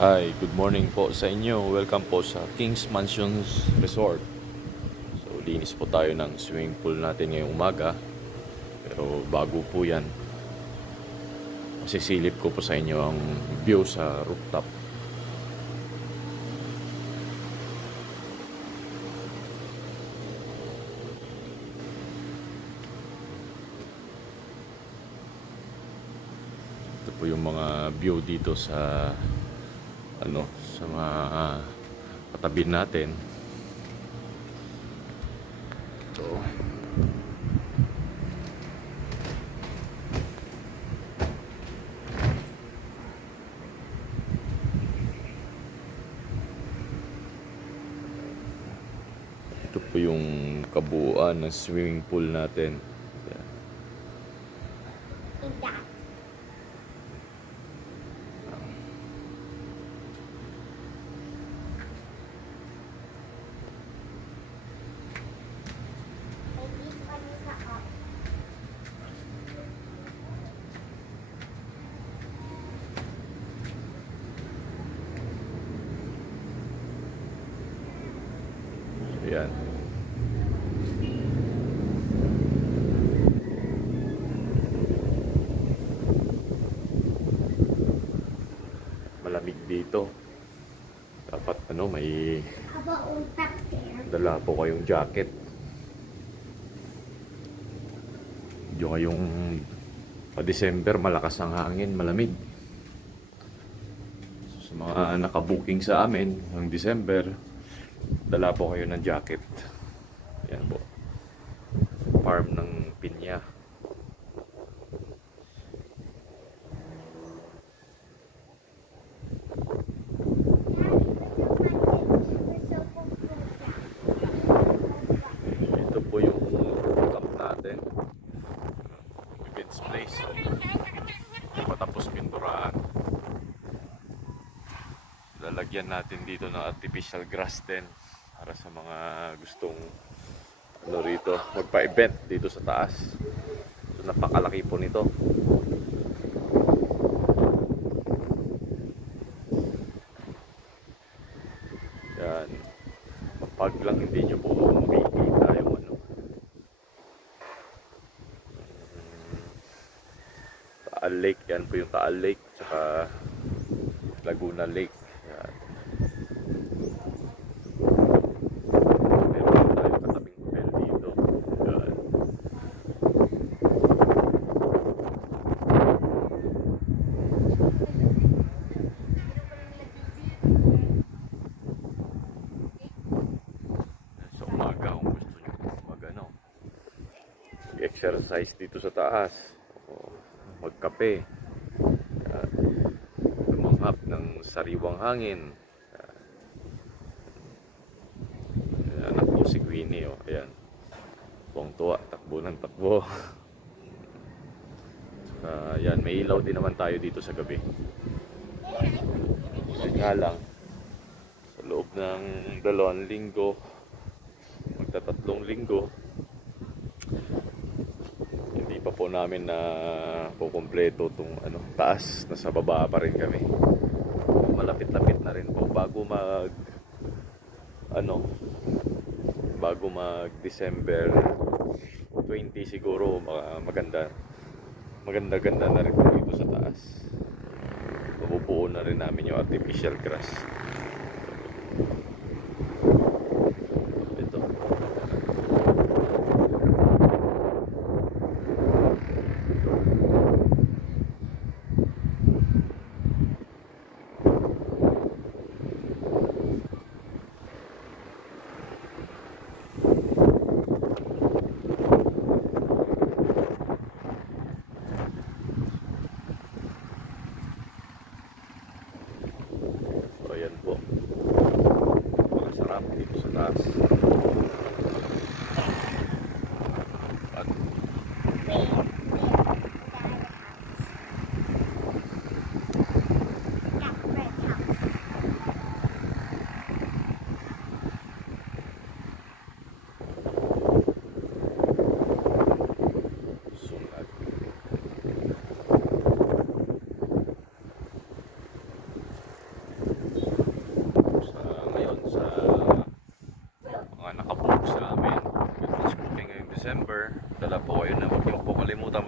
Hi, good morning po sa inyo. Welcome po sa King's Mansions Resort. So, linis po tayo ng swimming pool natin ngayong umaga. Pero bago po yan, masisilip ko po sa inyo ang view sa rooftop. Ito po yung mga view dito sa sa mga katabi natin. Ito. Ito po yung kabuuan ng swimming pool natin. Yan. Yan. Malamig dito. Dapat may dala po kayong jacket. Yung ngayong pa-December, malakas ang hangin, malamig. So, sa mga nakabuking sa amin ng December, dala po kayo ng jacket. Yan po. Farm ng pinya. Ito po yung camp natin. Events place. Hindi pa tapos pinturahan. Lalagyan natin dito ng artificial grass din para sa mga gustong rito magpa-event dito sa taas. So, napakalaki po nito. Yan. Pag lang hindi nyo po makikita yung Taal Lake. Yan po yung Taal Lake tsaka Laguna Lake. Yan. Meron tayo katabing hotel dito. Yan. Sa umaga kung gusto nyo exercise dito sa taas o magkape, lumanghap ng sariwang hangin. Anak ko si Queenie, ayan, tuwang-tuwa, takbo ng takbo. Yan, may ilaw din naman tayo dito sa gabi. Yan nga lang, sa loob ng 2 linggo, magta-3 linggo, hindi pa po namin na kukumpleto itong taas. Nasa baba pa rin kami. Malapit-lapit na rin po bago mag December 20 siguro, maganda na rin po dito sa taas. Mabubuo na rin namin yung artificial grass. Ito. So ayan po, masarap dito sa taas. At sunat.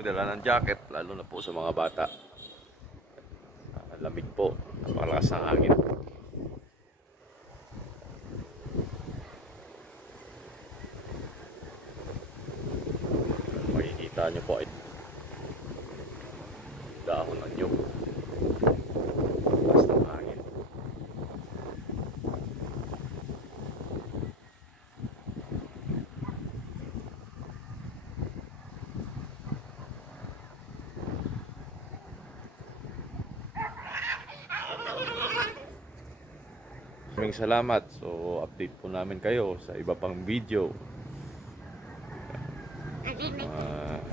magdala ng jacket, lalo na po sa mga bata. Lamig po, napakalakas ng hangin. Makikita nyo po ay dahon ng nyug. Lakas ng hangin. Maraming salamat. So, update po namin kayo sa iba pang video.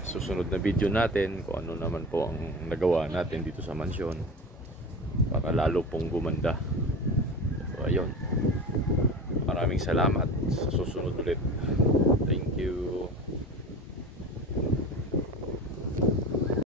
Susunod na video natin kung ano naman po ang nagawa natin dito sa mansyon para lalo pong gumanda. So, ayun. Maraming salamat. Sa susunod ulit. Thank you.